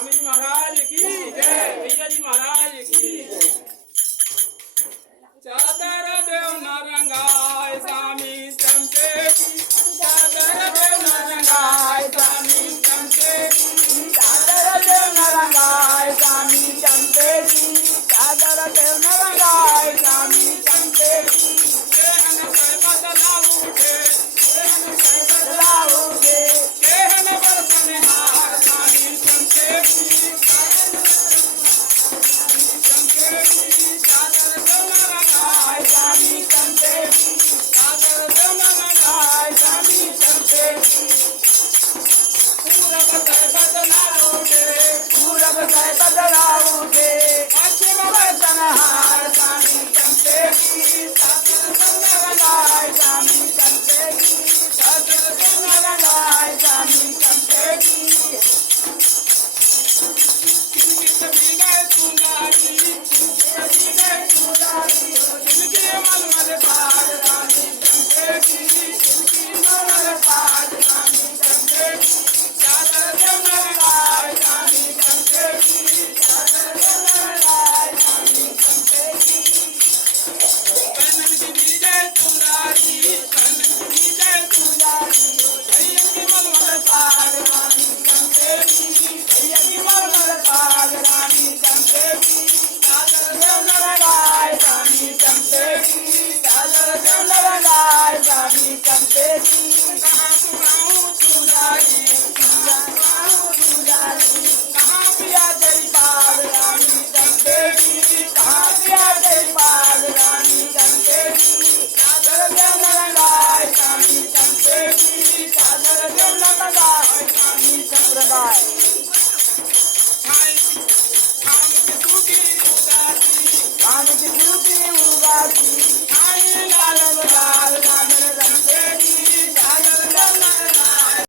स्वामी जी महाराज की जय, भैया जी महाराज की जय। चादर देव न रंगाय स्वामी चमके की, चादर देव न रंगाय स्वामी चमके की, चादर देव न रंगाय स्वामी चमके की, चादर देव न रंगाय स्वामी चमके की। देहन पर बदलाऊ के, देहन पर बदलाऊ के, देहन पर सनिहार स्वामी चमके की, चमके की, चादर देव न रंगाय स्वामी चमके की, चादर देव न रंगाय स्वामी चमके की। पूरब से बदलाऊ के, पूरब से बदलाऊ के, पश्चिम सनहार स्वामी चमके की, चादर देव न रंगाय स्वामी चमके की, चादर देव न रंगाय स्वामी चमके की। किंकित भीगे सुंदरी, किंकित भीगे सुंदरी, जिनके मलमल पार रानी चमके की, जिनकी मलमल पार रानी चमके की, चादर देव न रंगाय स्वामी चमके की, चादर देव न रंगाय स्वामी चमके की। कनन की भीगे सुंदरी, कनन की भीगे सुंदरी, भैया की मलमल पार रानी चमके की, भैया की मलमल पार रानी चमके की, चादर देव न रंगाय स्वामी चमके की, चादर देव न रंगाय स्वामी चमके की। कहाँ सुनाऊं सुंदरी, कहाँ सुनाऊं सुंदरी, कहाँ पिया तेरी पार रानी चमके की, कहाँ पिया तेरी पाग रानी चमके की, चादर देव न रंगाय स्वामी चमके की, चादर देव न रंगाय स्वामी चमरंगाय। खाम की सूखी उदासी, कान की झूठी उगासी,